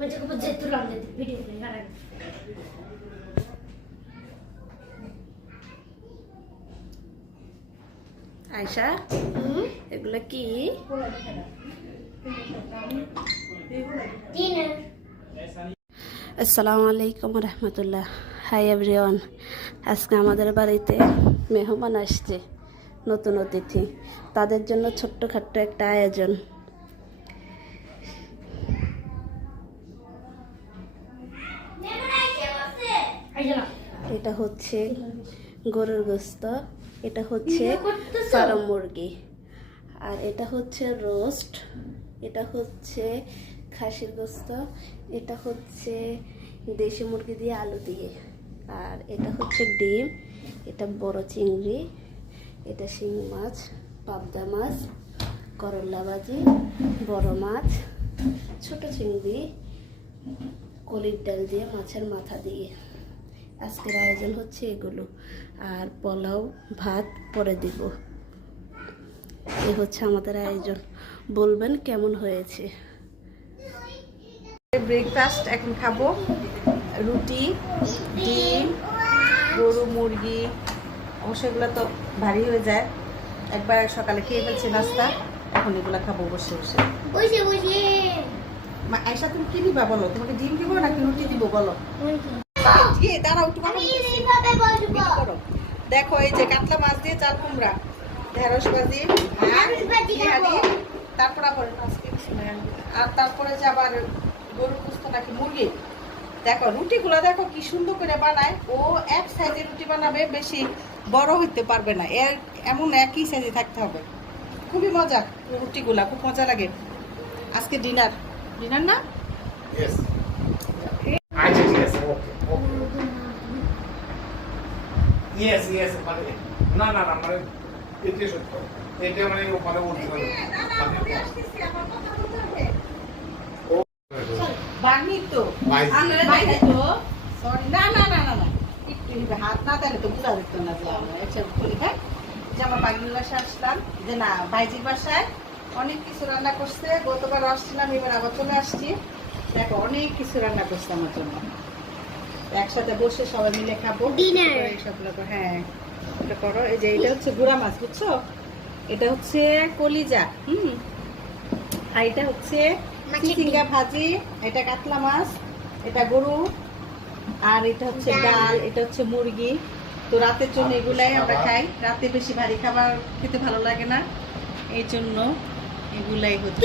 আয়শা এগুলো কি? আসসালামু আলাইকুম রহমতুল্লাহ। Hi everyone. আজকে আমাদের বাড়িতে মেহমান আসছে, নতুন অতিথি। তাদের জন্য ছোট্টখাট্ট একটা আয়োজন। এটা হচ্ছে গরুর গোস্ত, এটা হচ্ছে ফার্ম মুরগি, আর এটা হচ্ছে রোস্ট, এটা হচ্ছে খাসির গোস্ত, এটা হচ্ছে দেশি মুরগি দিয়ে আলু দিয়ে, আর এটা হচ্ছে ডিম, এটা বড় চিংড়ি, এটা শিং মাছ, পাবদা মাছ, করলা ভাজি, বড় মাছ, ছোট চিংড়ি, কলির ডাল দিয়ে, মাছের মাথা দিয়ে। আজকের আয়োজন হচ্ছে এগুলো, আর পোলাও ভাত পরে দিব। এই হচ্ছে আমাদের আয়োজন। বলবেন কেমন হয়েছে। ব্রেকফাস্ট এখন খাবো, রুটি, ডিম, গরু, মুরগি। অবশ্য এগুলো তো ভারী হয়ে যায়, একবার সকালে খেয়ে ফেলছি নাস্তা, এখন এগুলো খাবো বসে বসে। আয়শা তুমি কি দিবা বলো? তোমাকে ডিম দিব নাকি রুটি দিব বলো? দাঁড়াও একটু করো। দেখো এই যে কাতলা মাছ দিয়ে চাল কুমড়া, ঢেঁড়স ভাজি, তারপর আবার আর তারপরে যে আবার গরুর গোস্ত নাকি মুরগি। দেখো রুটিগুলো দেখো কি সুন্দর করে বানায়। ও এক সাইজের রুটি বানাবে, বেশি বড় হইতে পারবে না, এর এমন একই সাইজে থাকতে হবে। খুবই মজা রুটিগুলা, খুব মজা লাগে। আজকে ডিনার না? Yes. আচ্ছা ঠিক আছে, ওকে ইয়েস ইয়েস, মানে না না না, মানে এটাই সত্য, এটা মানে ওখানে উঠতে হবে। বানি তো সরি, না না না না না, একটু হাত না তাহলে তো বুঝা যেত না যে আমরা এটা খুলি। হ্যাঁ, যে আমার বাগির বাসায় আসলাম, যে না ভাইজির বাসায় অনেক কিছু রান্না করছে। গতবার আসছিলাম, এবার আবার চলে আসছি। দেখো অনেক কিছু রান্না করছে আমার জন্য, একসাথে বসে সবাই মিলে খাবো। হ্যাঁ এটা করো। এই যে এটা হচ্ছে গুড়া মাছ, বুঝছো? এটা হচ্ছে কলিজা, আর এটা হচ্ছে চিচিঙ্গা ভাজি, এটা কাতলা মাছ, এটা গরু, আর এটা হচ্ছে ডাল, এটা হচ্ছে মুরগি। তো রাতের জন্য এগুলাই আমরা খাই। রাতে বেশি ভারী খাবার খেতে ভালো লাগে না, এই জন্য এগুলাই হচ্ছে।